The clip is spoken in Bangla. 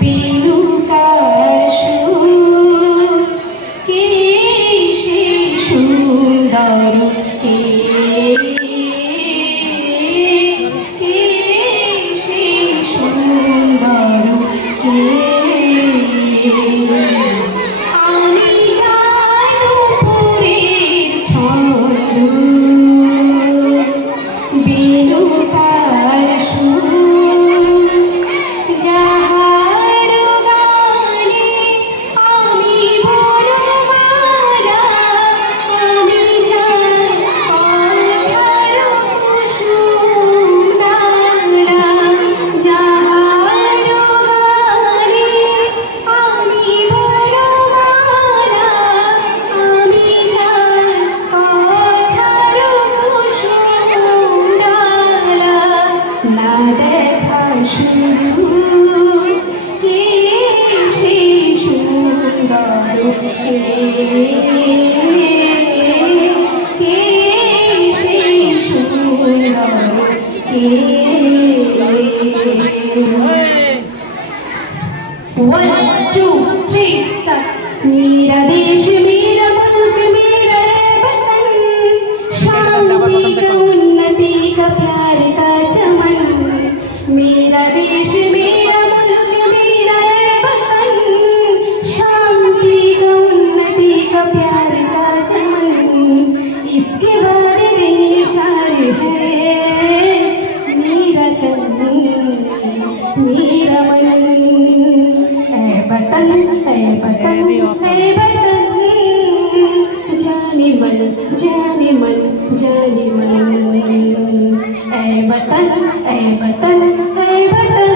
বিনুকার সুর কে সেই সুন্দর কে কে সেই সুন্দর কে আমি জানো পুরীর ছন্দ বিনুকার সুর যাহার গানে আমি বনমালা আমি যার কথার কুসুমডালা যাহার গানে আমি বনমালা আমি যার কথার কুসুমডালা না দেখা শুধু কে সেই সুন্দর কে কে সেই সুন্দর কে 1 2 3 start मेरा देश मेरा मुल्क मेरा है वतन शांति का उन्नति का प्यार का चमन मेरा देश मेरा मुल्क मेरा है वतन शांति का उन्नति का प्यार का चमन इसके बाद निशान है मेरा तन मेरा मन ऐ वतन ऐ वतन ऐ वतन जाने मन जाने मन जाने मन ऐ वतन ऐ वतन ऐ वतन